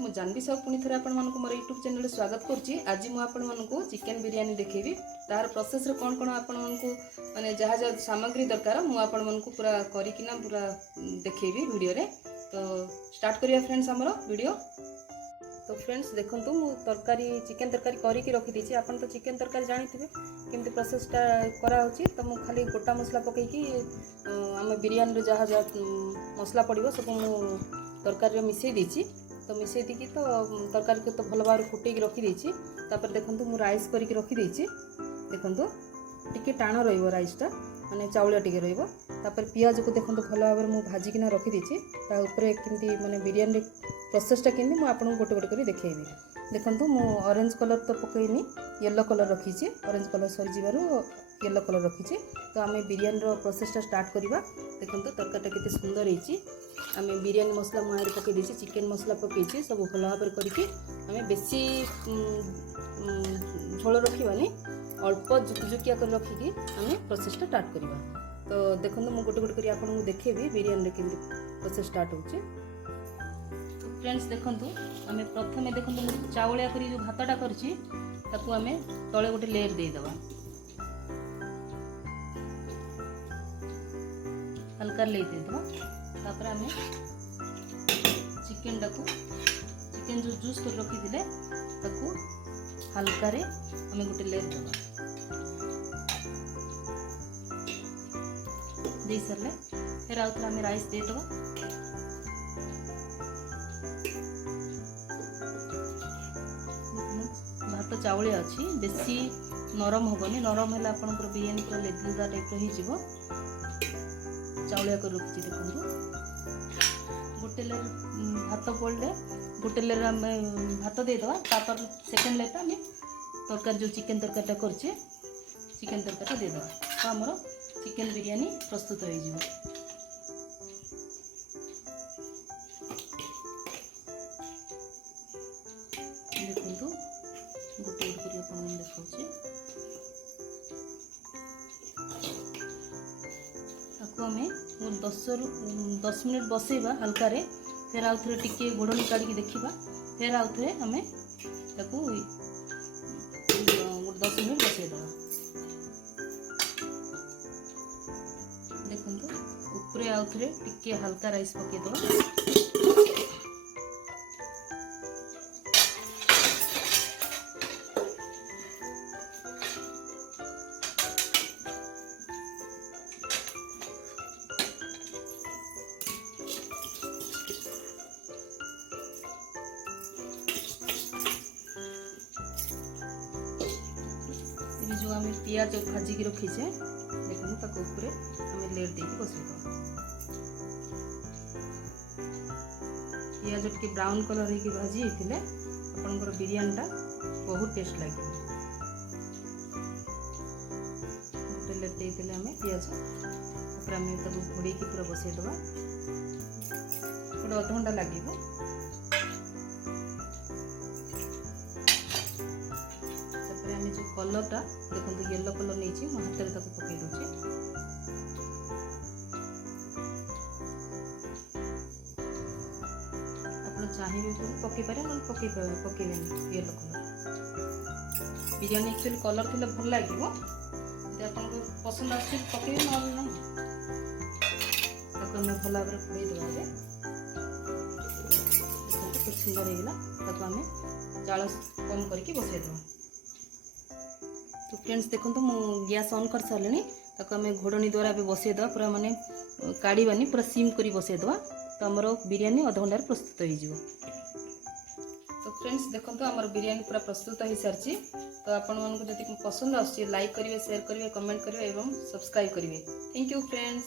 मु जानवी साहू पुणी थे आपण मोर यूट्यूब चैनल स्वागत करुच्ची। आज मुझे चिकेन बिरियानी देखेबी तार प्रोसेस कौन कौन आपण माने जहाँ जहाँ सामग्री दरकार मुझे पूरा करिकिना पूरा देखेबी वीडियो रे। तो स्टार्ट करिया फ्रेंड्स हमरो वीडियो। तो फ्रेंड्स देखंतु मु तरकारी चिकेन तरकारी करिकी रखी दीची। आपण तो चिकेन तरकारी जानी थिबे केमती प्रोसेसटा करा होची। तो मु खाली गोटा मसला पकेकी आम बिरियानी रे जहाँ जहाँ मसला पड़िबो सब मु तरकारी मिसई दीची। तो मिसई दी तो तरकारी को तो भल भाव फुटेक रखी दीची। तापर देखंतु मु राइस करिकी रखी दीची। देखंतु टिके टाण रहिबो राइसटा माने चाउलिया टिके रहिबो। तापर पियाज को देखंतु भल भाव मु भाजिकिना रखी दीची। ता ऊपर केमती माने बिरियानी प्रोसेसटा केमती मु आपन गोटे गोटे करी देखेबी। देखंतु मु ऑरेंज कलर तो पकईनी येलो कलर रखीची। ऑरेंज कलर सरी जिबारु येलो कलर रखीची। तो आमे बिरियानी रो प्रोसेसटा स्टार्ट करिबा। देखंतु तरकारीटा केते सुंदर हेची। आमे बिरियानी मसला मुहारे पकई देछि, चिकेन मसला पकईछि, सब भल भाव करिकी आमे बेसी झोल रखिबानी अल्प जुकिया कर रखिकी आमे प्रोसेसटा स्टार्ट करिबा। तो देखंतु मु गोटे गोटे करी आपन देखेबी बिरियानी रे केमती प्रोसेस स्टार्ट होछि। तो फ्रेंड्स देखंतु आमे प्रथमे देखंतु मु चावलिया करी जो भातटा करछि ताकू आमे तळे गोटे लेयर दे देबा। हल्का ले दे देबा। तापर आमे चिकेन जो जूस कर रखी दिले ताकू हल्का रे आमे गोटे लेयर देबा। दे सरले फिर आउथर आमे राइस दे देबा। भात चावलिया अच्छी बेसी नरम होबनी। नरम है आपनकर बिरियानी पूरा लेदुदा टाइप रही जीवो। चावलिया कर रखी देखो गोटे लेयर भात पड़े गोटे लेयर आम भात देदेवा। तापर सेकेंड लेयर आम तरकारी जो चिकेन तरकारीटा करछे चिकेन तरकारीटा देदेवा। तो आमर चिकेन बिरियानी प्रस्तुत हो जीवो। देखंतु गोटे गोटे करी आपन देखाउछे। ताकू आमे 10 मिनट बसेबा हल्का रे। फिर आउ थे टिके घोड़नी काढ़ी देखा। फिर आउ थे आम 10 मिनट बसईदे। देखो ऊपर आउ थे टिके हल्का राइस पकईदे। जो आम पियाज भाजिकी रखीचे देखो ताको ऊपर आम लेयर देके बसईद। पियाज टिके ब्राउन कलर होगी भाजी होते आपनकर बिरियानीटा बहुत टेस्ट लगे। गोटे लेयर देते आम पियाज आम घोड़े पूरा बसईदे। गोटे अध घंटा लगे। जो कलरटा देखो येलो कलर नहीं मो हाथ में पकई दूचे। आप चाहिए पकई पारे पकई yellow colour. Biryani actually colour थी भल लगे। आपको पसंद आसे पकई ना भल भाव खोई देवा। देखो सुंदर होगा। आम जाल कम करके बसईदेवा। तो फ्रेंड्स देखो मु गैस ऑन कर सारे ताको आम घोड़नी द्वारा भी बसईदे। पूरा माने काढ़ानी पूरा सिम करी बसईदे। तो आमर बिरियानी अध घंटार प्रस्तुत हो। तो फ्रेंड्स देखो आमर बिरियानी पूरा प्रस्तुत हो सारी। तो आपण मानक जदि पसंद आसुची लाइक करेंगे, शेयर करेंगे, कमेंट करेंगे और सब्सक्राइब करेंगे। Thank you friends.